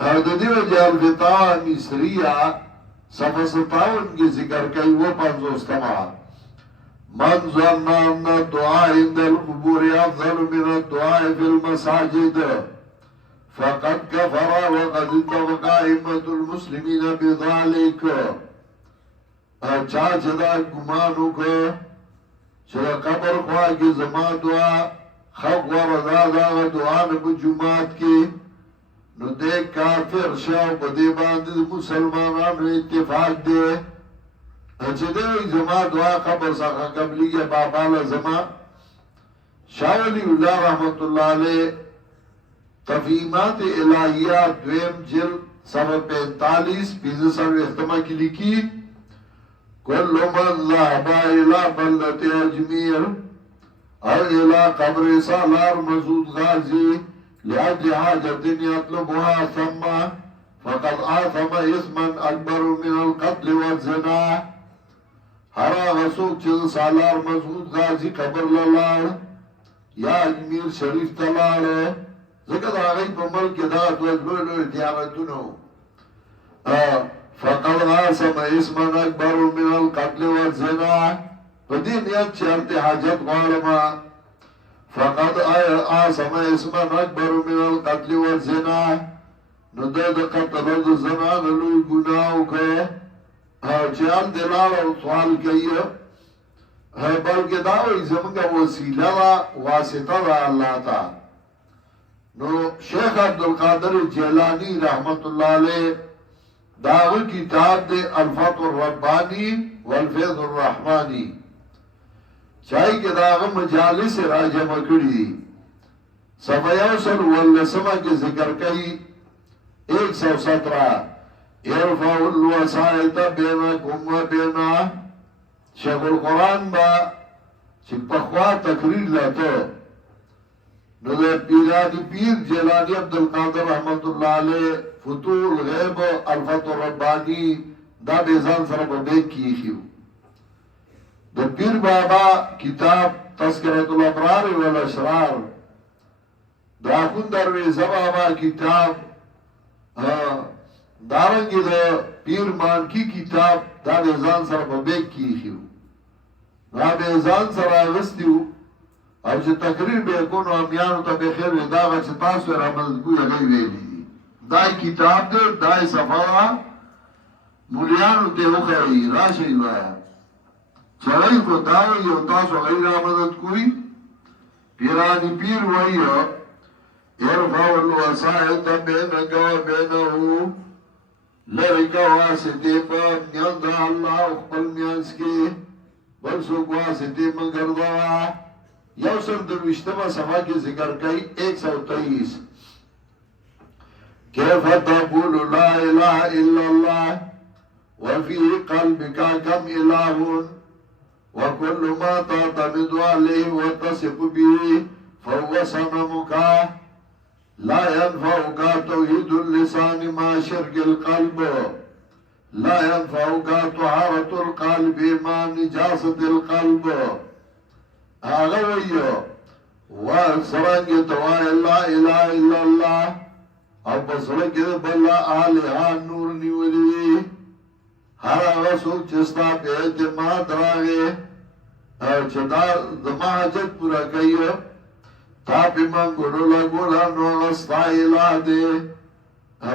او د دې وجه الفتاوی مصریه صفحه 57 کې ذکر کوي و 50 من ظن ان الدعاء عند القبور افضل من الدعاء في المساجد فقد كفر وقد اتفق ائمه المسلمين بذلك. چا چې دا ګمان وکړ چې د قبر خوا کې زما دعا حق وردا دا دعا نه په جمعات کې نو دې کافر شاو په دې باندې مسلمانانو اتفاق دی چې دې زما دعا قبر څخه قبليږي بابا له زما شاه ولی الله رحمت الله علیه تفهیمات الہیات دویم جلد صفحه 45 15 اختما کی لکھی كل من ذهب إلى بلدة أجمير أو إلى قبر سالار مسعود غازي لأجل حاجة يطلبها ثم فقد آثم إثما أكبر من القتل والزنا. هر غسوک چه سالار مسعود غازی قبر للار یا اجمیر شریف تلار ذکر آغای پا ملک دا دوزلو دیانتونو فقد آثم إثما أكبر من القتل والزنا. فدی نیت چرت حاجت غارما فقد آثم إثما أكبر من القتل والزنا نو دا قتل و زنا نلوی گناہو که چیان دلال و سوال کئی بلکہ داوئی زمانگا وسیلہ و واسطہ و اللہ تا. نو شیخ عبدالقادر جیلانی رحمت اللہ علیہ داوئی کتاب دے الفتح الربانی والفیض الرحمانی چاہی کہ داوئی مجالس راجہ مکڑی صفحہ یوسل واللسمہ کے ذکر کئی 117 ارفع الوسائط بینکم و بینا شیخ القرآن با چک پخوا تقریر لیتو نو دے پیرانی پیر جیلانی عبدالقادر رحمت اللہ علیہ فتوح الغیب الفتح الربانی دا بیزان سر بیک کیخیو دے پیر بابا کتاب تذکرت الابرار والاشرار دا خون درویزہ بابا کتاب دارنگی دا پیر مانکی کتاب دا بیزان سر بیک کیخیو دا بیزان سر آغستیو او چې تقریر به کونو امیانو ته بخیر وي دا چې تاسو را مددګوي هغه ویلي دا کتاب دې دا صفحه مولیانو ته وخی راشي وایا چړای کو دا یو تاسو غیر را مددګوي پیرانی پیر وایو ارفع الوسائط بینک و بینه لرکا واسطه په میان دا الله خپل میانس کې بل څوک واسطه مگر دا یو سر دروشتما صفحہ کی ذکر کئی 123 کیف تقول لا الہ الا اللہ وفی قلبک کم الہ وکل ما تعتمد علیہ وتصف به فهو صنمک لا ينفعك توحید اللسان ما شرک القلب لا ينفعك طهارة القلب ما نجاست القلب. آغا ویو سرنگی توائی لا الہ الا اللہ او بسرنگی بلا آلہا نور نیولی ہر آغا سوک چستا پہ اعتماد راگے چدا دما حجت پورا کئیو تا پی منگوڑو لگولا نو غستا الہ دے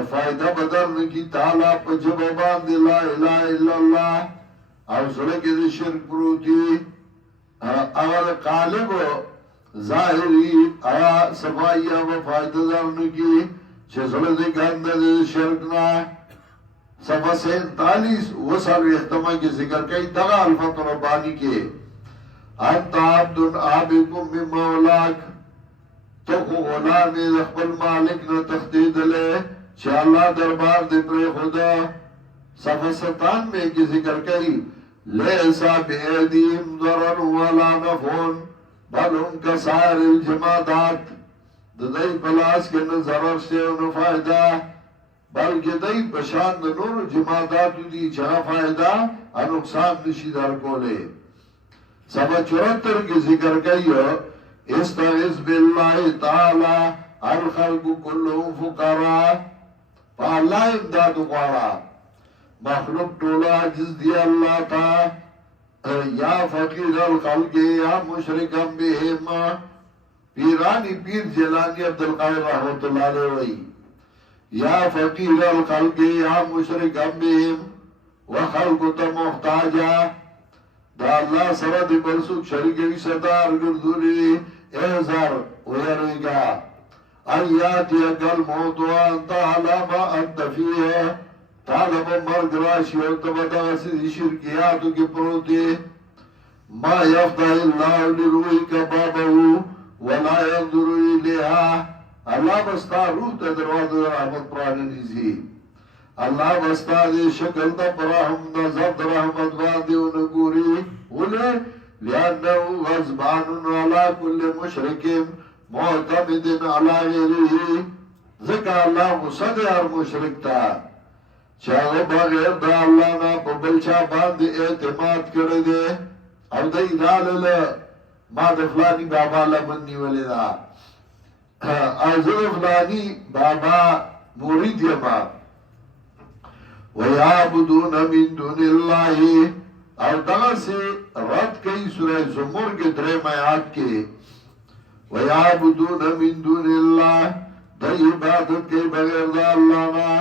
فائدہ بدرنکی تالا پا جبابان دی لا الہ الا اللہ او سرنگی دی شرک پروتی اگر قالب ظاہری آیا صفائیہ و فائدہ دارنکی چسل دی گند دی شرکنا صفحہ 47 وصل اختمہ کی ذکر کئی دغا الفتح ربانی کے انت عبد عابکم من مولاک تو خو غلامی دخبل مالک نا تخدید لے چا اللہ دربار دی پر خدا صفحہ 97 کی ذکر کئی لیسا بیدیم ضرر ولا نفون بل ان کا سائر الجمادات دائی پلاس کے نظرر سے انہوں فائدہ بلکہ دائی بشان نور جمادات دی چاہ فائدہ نقصان نشی در کولے. صفحہ 74 کی ذکر کئیو استعذ باللہ تعالی الخلق کلهم فقراء الله امداد غواړه مخلوق ټول عاجز دی الله تا یا فقیر الخلق یا مشرکم بهم پیرانی پیر جیلانی عبدالقادر رحمت اللہ علیہ وی یا فقیر الخلق یا مشرکم بهم وخلق تا محتاجا دا اللہ سره دی برسوک شرکوی صدار گردولی ایزار ویرویگا ایاتی اکل موت وانت علامہ انت فیه طالب مرگ راشی ورطبتا غسید شرکیاتو کی پروتی ما یفتح اللہ لروحی کبابہو ولا ينظر الیہا اللہ بستا روح تا دروازو رحمت پرانے نیزی اللہ بستا دے شکل دا پراہم نظر دا رحمت باندے انگوری اولے لئنہو غزبان علا کل مشرکم معتمد علا غیری ذکر اللہ مصد ہر مشرک تا چاہو بغیر دا اللہ نا پا بلچا باندے اعتماد کردے او دا ادال ما دا فلانی بابا لبنی ولی دا ازر فلانی بابا مرید یما وَيَعْبُدُونَ مِن دُونِ اللَّهِ اور دغا سے رد کئی سورہ زمر کے درم آیات کے وَيَعْبُدُونَ مِن دُونِ اللَّهِ دا عبادت کے بغیر دا اللہ نا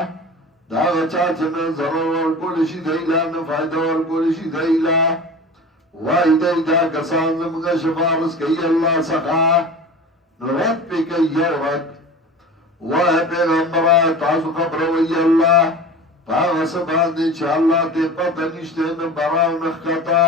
دا غچا چنے ضرور ورکولشی دیلا نفائدہ ورکولشی دیلا وائی دیدا کسان زمگا شفارس کئی اللہ سخا نرد پی کئی یرد وائی پیغمبرہ تاسو خبروی اللہ پاغس باندې چې الله دې پته نشته نه براو نخکتا